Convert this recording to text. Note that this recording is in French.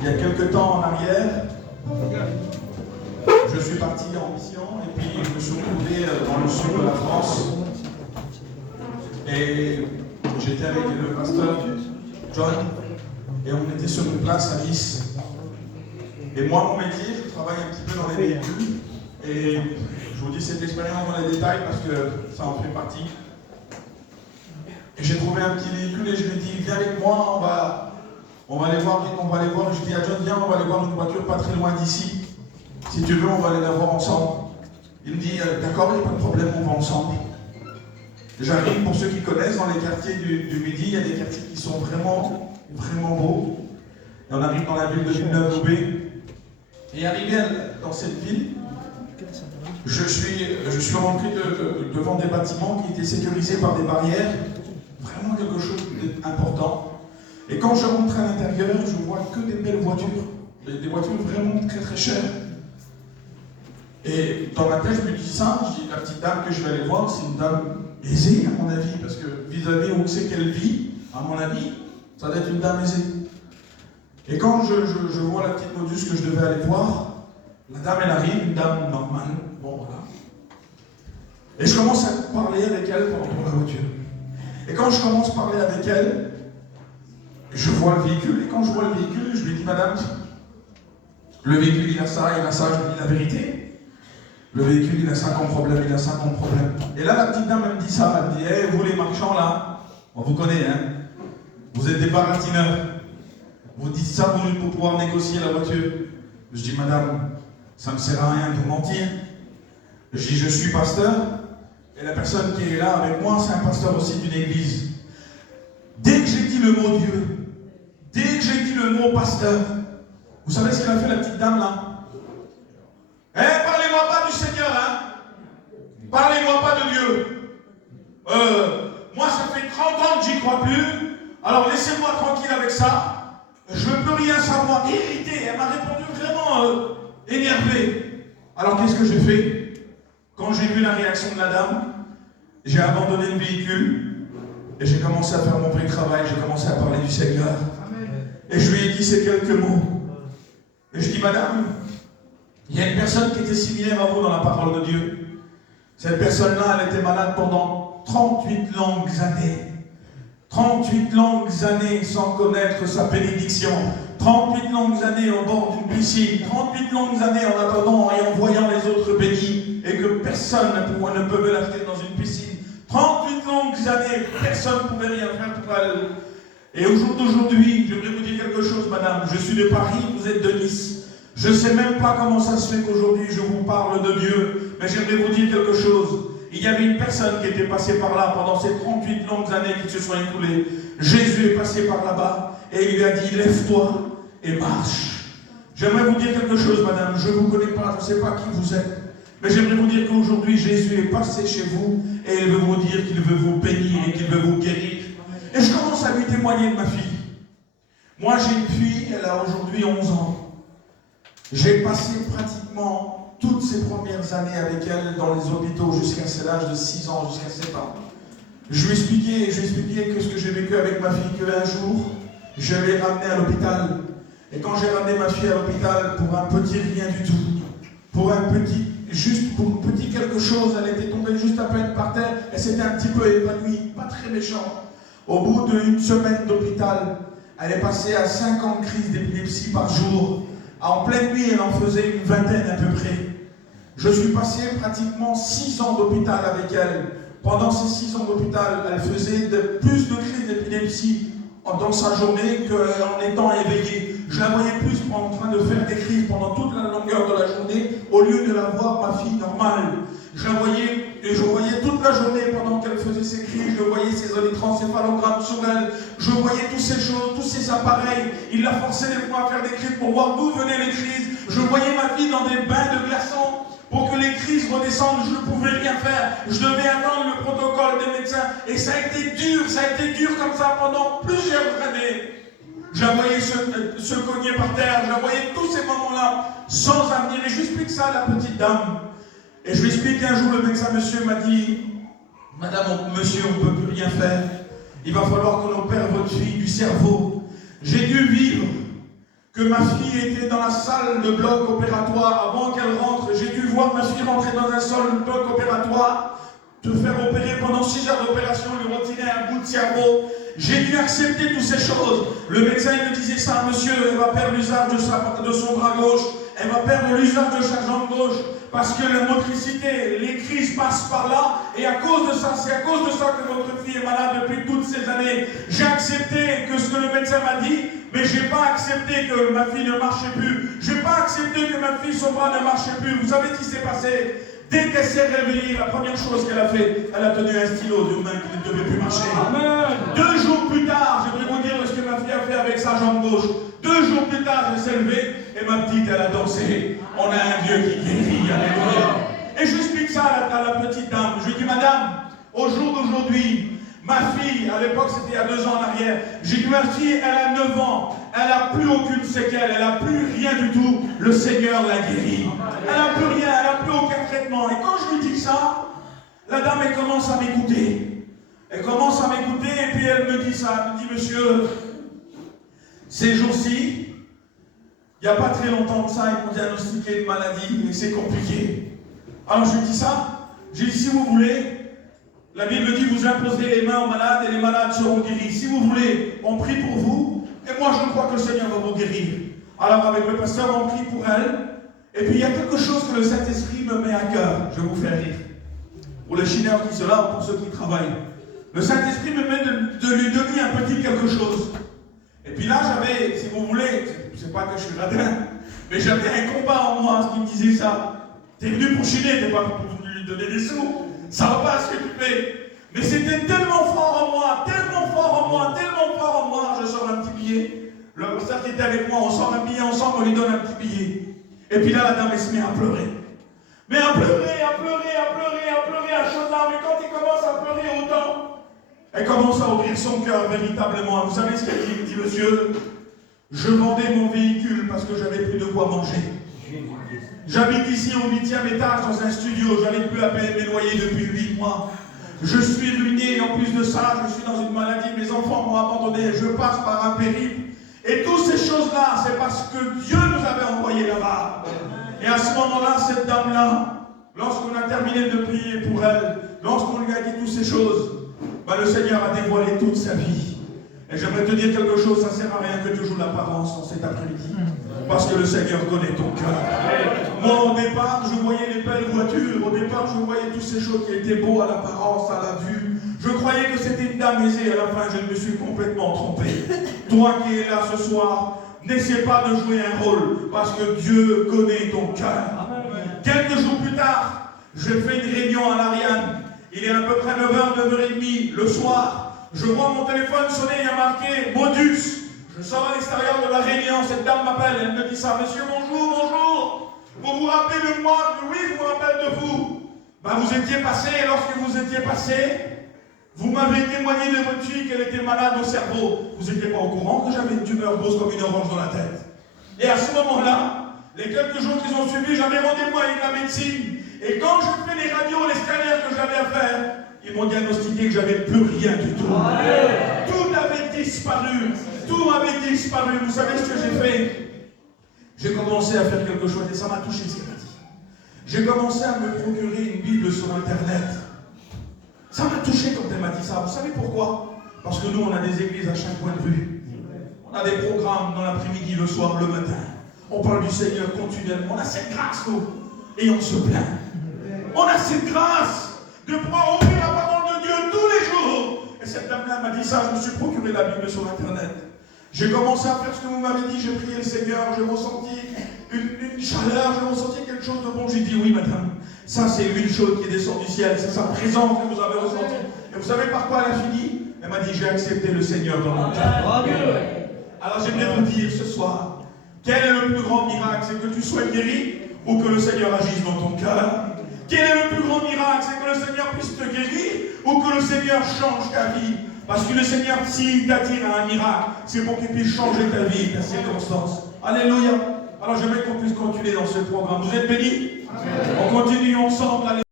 Il y a quelques temps en arrière, je suis parti en mission et puis je me suis retrouvé dans le sud de la France. Et j'étais avec le pasteur John et on était sur une place à Nice. Et moi, mon métier, je travaille un petit peu dans les véhicules. Et je vous dis cette expérience dans les détails parce que ça en fait partie. Et j'ai trouvé un petit véhicule et je lui ai dit, viens avec moi, on va aller voir. Je dis à John, viens, on va aller voir une voiture pas très loin d'ici. Si tu veux, on va aller la voir ensemble. Il me dit, d'accord, il n'y a pas de problème, on va ensemble. J'arrive, pour ceux qui connaissent, dans les quartiers du Midi, il y a des quartiers qui sont vraiment, vraiment beaux. Et on arrive dans la ville de Villeneuve-Loubet. Et arrivé dans cette ville, je suis rentré devant des bâtiments qui étaient sécurisés par des barrières. Vraiment quelque chose d'important. Et quand je rentre à l'intérieur, je vois que des belles voitures. Des voitures vraiment très très chères. Et dans ma tête, je me dis ça, je dis la petite dame que je vais aller voir, c'est une dame aisée à mon avis, parce que vis-à-vis où c'est qu'elle vit, à mon avis, ça doit être une dame aisée. Et quand je vois la petite modus que je devais aller voir, la dame elle arrive, une dame normale, bon voilà. Et je commence à parler avec elle pendant la voiture. Et quand je commence à parler avec elle, je vois le véhicule, et quand je vois le véhicule, je lui dis, madame, le véhicule il a ça, je lui dis la vérité. Le véhicule, il a ça comme problème, il a ça comme problème. Et là, la petite dame, elle me dit ça, elle me dit, hey, vous les marchands là, on vous connaît, hein, vous êtes des baratineurs. Vous dites ça pour pouvoir négocier la voiture. Je dis, madame, ça ne sert à rien de vous mentir. Je dis, je suis pasteur, et la personne qui est là avec moi, c'est un pasteur aussi d'une église. Dès que j'ai dit le mot Dieu, dès que j'ai dit le mot pasteur, vous savez ce qu'elle a fait, la petite dame là? Parlez-moi pas du Seigneur, hein? Parlez-moi pas de Dieu. Moi, ça fait 30 ans que j'y crois plus. Alors, laissez-moi tranquille avec ça. Je ne peux rien savoir. Irritée, elle m'a répondu vraiment énervée. Alors, qu'est-ce que j'ai fait? Quand j'ai vu la réaction de la dame, j'ai abandonné le véhicule et j'ai commencé à faire mon vrai travail. J'ai commencé à parler du Seigneur. Et je lui ai dit ces quelques mots. Et je dis, madame, il y a une personne qui était similaire à vous dans la parole de Dieu. Cette personne-là, elle était malade pendant 38 longues années. 38 longues années sans connaître sa bénédiction. 38 longues années au bord d'une piscine. 38 longues années en attendant et en voyant les autres bénis. Et que personne ne pouvait l'acheter dans une piscine. 38 longues années, personne ne pouvait rien faire pour elle. Et au jour d'aujourd'hui, je voudrais vous dire quelque chose, madame. Je suis de Paris, vous êtes de Nice. Je ne sais même pas comment ça se fait qu'aujourd'hui je vous parle de Dieu, mais j'aimerais vous dire quelque chose. Il y avait une personne qui était passée par là pendant ces 38 longues années qui se sont écoulées. Jésus est passé par là-bas et il lui a dit, lève-toi et marche. J'aimerais vous dire quelque chose, madame. Je ne vous connais pas, je ne sais pas qui vous êtes. Mais j'aimerais vous dire qu'aujourd'hui Jésus est passé chez vous et il veut vous dire qu'il veut vous bénir et qu'il veut vous guérir. Et je commence à lui témoigner de ma fille. Moi j'ai une fille, elle a aujourd'hui 11 ans. J'ai passé pratiquement toutes ces premières années avec elle dans les hôpitaux jusqu'à l'âge de 6 ans, jusqu'à 7 ans. Je lui expliquais que ce que j'ai vécu avec ma fille, qu'un jour, je l'ai ramenée à l'hôpital. Et quand j'ai ramené ma fille à l'hôpital pour un petit rien du tout, pour un petit quelque chose, elle était tombée juste à peine par terre, elle s'était un petit peu évanouie, pas très méchant. Au bout d'une semaine d'hôpital, elle est passée à 50 crises d'épilepsie par jour. En pleine nuit, elle en faisait une vingtaine à peu près. Je suis passé pratiquement 6 ans d'hôpital avec elle. Pendant ces 6 ans d'hôpital, elle faisait plus de crises d'épilepsie dans sa journée qu'en étant éveillée. Je la voyais plus en train de faire des crises pendant toute la longueur de la journée, au lieu de la voir, ma fille, normale. Je voyais toute la journée pendant qu'elle faisait ses crises, je voyais ses électroencéphalogrammes sur elle, je voyais toutes ces choses, tous ces appareils. Il la forçait des fois à faire des crises pour voir d'où venaient les crises. Je voyais ma fille dans des bains de glaçons pour que les crises redescendent. Je ne pouvais rien faire. Je devais attendre le protocole des médecins. Et ça a été dur comme ça pendant plusieurs années. Je la voyais se cogner par terre, je la voyais tous ces moments-là sans avenir. Et je lui explique ça à la petite dame. Et je lui explique qu'un jour, le médecin, monsieur, m'a dit, madame, monsieur, on ne peut plus rien faire. Il va falloir qu'on opère votre fille du cerveau. J'ai dû vivre que ma fille était dans la salle de bloc opératoire avant qu'elle rentre. J'ai dû voir ma fille rentrer dans un seul bloc opératoire, te faire opérer pendant 6 heures d'opération, lui retirer un bout de cerveau. J'ai dû accepter toutes ces choses. Le médecin me disait ça, monsieur, elle va perdre l'usage de son bras gauche, elle va perdre l'usage de sa jambe gauche, parce que la motricité, les crises passent par là, et à cause de ça, c'est à cause de ça que votre fille est malade depuis toutes ces années. J'ai accepté que ce que le médecin m'a dit, mais je n'ai pas accepté que ma fille ne marchait plus. Je n'ai pas accepté que ma fille, son bras ne marchait plus. Vous savez ce qui s'est passé? Dès qu'elle s'est réveillée, la première chose qu'elle a fait, elle a tenu un stylo d'une main qui ne devait plus marcher. Amen. 2 jours plus tard, j'aimerais vous dire ce que ma fille a fait avec sa jambe gauche. 2 jours plus tard, elle s'est levée et ma petite, elle a dansé. On a un Dieu qui guérit. Alléluia. Et j'explique ça à la petite dame. Je dis, madame, au jour d'aujourd'hui, ma fille, à l'époque c'était il y a 2 ans en arrière, j'ai dit, ma fille, elle a 9 ans, elle n'a plus aucune séquelle, elle n'a plus rien du tout, le Seigneur l'a guérie. Elle n'a plus rien, elle n'a plus aucun traitement. Et quand je lui dis ça, la dame, elle commence à m'écouter. Elle commence à m'écouter et puis elle me dit ça, elle me dit, monsieur, ces jours-ci, il n'y a pas très longtemps de ça, ils m'ont diagnostiqué une maladie et c'est compliqué. Alors je lui dis ça, j'ai dit, si vous voulez, la Bible dit, vous imposerez les mains aux malades et les malades seront guéris. Si vous voulez, on prie pour vous. Et moi, je crois que le Seigneur va vous guérir. Alors, avec le pasteur, on prie pour elle. Et puis, il y a quelque chose que le Saint-Esprit me met à cœur. Je vais vous faire rire. Pour les chineurs qui sont là, ou pour ceux qui travaillent. Le Saint-Esprit me met de lui donner un petit quelque chose. Et puis là, j'avais, si vous voulez, c'est pas que je suis radin, mais j'avais un combat en moi qui me disait ça. T'es venu pour chiner, t'es pas venu lui donner des sous. Ça va pas ce que tu fais. Mais c'était tellement fort en moi, tellement fort en moi, tellement fort en moi. Je sors un petit billet. Le pasteur qui était avec moi, on sort un billet ensemble, on lui donne un petit billet. Et puis là, la dame, elle se met à pleurer. Mais à pleurer, à pleurer, à pleurer, à pleurer, à chaudes larmes. Et quand il commence à pleurer autant, elle commence à ouvrir son cœur véritablement. Vous savez ce qu'elle dit? Elle dit, monsieur, je vendais mon véhicule parce que j'avais plus de quoi manger. J'habite ici au 8e étage dans un studio, j'arrive plus à payer mes loyers depuis 8 mois. Je suis ruiné et en plus de ça, je suis dans une maladie, mes enfants m'ont abandonné, je passe par un périple. Et toutes ces choses-là, c'est parce que Dieu nous avait envoyés là-bas. Et à ce moment-là, cette dame-là, lorsqu'on a terminé de prier pour elle, lorsqu'on lui a dit toutes ces choses, le Seigneur a dévoilé toute sa vie. Et j'aimerais te dire quelque chose, ça ne sert à rien que tu joues l'apparence en cet après-midi. Parce que le Seigneur connaît ton cœur. Moi, au départ, je voyais les belles voitures. Au départ, je voyais toutes ces choses qui étaient beaux à l'apparence, à la vue. Je croyais que c'était une dame aisée. À la fin, je me suis complètement trompé. Toi qui es là ce soir, n'essaie pas de jouer un rôle. Parce que Dieu connaît ton cœur. Quelques jours plus tard, je fais une réunion à l'Ariane. Il est à peu près 9h, 9h30 le soir. Je vois mon téléphone sonner, il y a marqué Modus. Je sors à l'extérieur de la réunion, cette dame m'appelle, elle me dit ça, monsieur, bonjour, bonjour. Vous vous rappelez de moi? Oui, je me rappelle de vous. Vous étiez passé, et lorsque vous étiez passé, vous m'avez témoigné de votre fille qu'elle était malade au cerveau. Vous n'étiez pas au courant que j'avais une tumeur grosse comme une orange dans la tête. Et à ce moment-là, les quelques jours qui ont suivi, j'avais rendez-vous avec la médecine. Et quand je fais les radios, les scanners que j'avais à faire, ils m'ont diagnostiqué que j'avais plus rien du tout. Tout avait disparu. Tout avait disparu. Vous savez ce que j'ai fait? J'ai commencé à faire quelque chose et ça m'a touché ce qu'elle m'a dit. J'ai commencé à me procurer une Bible sur Internet. Ça m'a touché quand elle m'a dit ça. Vous savez pourquoi? Parce que nous, on a des églises à chaque point de vue. On a des programmes dans l'après-midi, le soir, le matin. On parle du Seigneur continuellement. On a cette grâce, nous. Et on se plaint. On a cette grâce de pouvoir ouvrir la parole de Dieu tous les jours. Et cette dame-là m'a dit ça. Je me suis procuré la Bible sur Internet. J'ai commencé à faire ce que vous m'avez dit. J'ai prié le Seigneur. J'ai ressenti une chaleur. J'ai ressenti quelque chose de bon. J'ai dit oui, madame. Ça, c'est l'huile chaude qui descend du ciel. C'est sa présence que vous avez ressentie. Et vous savez par quoi elle a fini? Elle m'a dit j'ai accepté le Seigneur dans mon cœur. Alors j'aimerais vous dire ce soir, quel est le plus grand miracle? C'est que tu sois guéri ou que le Seigneur agisse dans ton cœur? Quel est le plus grand miracle? C'est que le Seigneur puisse te guérir ou que le Seigneur change ta vie? Parce que le Seigneur, s'il t'attire à un miracle, c'est pour qu'il puisse changer ta vie, ta circonstance. Alléluia. Alors j'aimerais qu'on puisse continuer dans ce programme. Vous êtes bénis? On continue ensemble.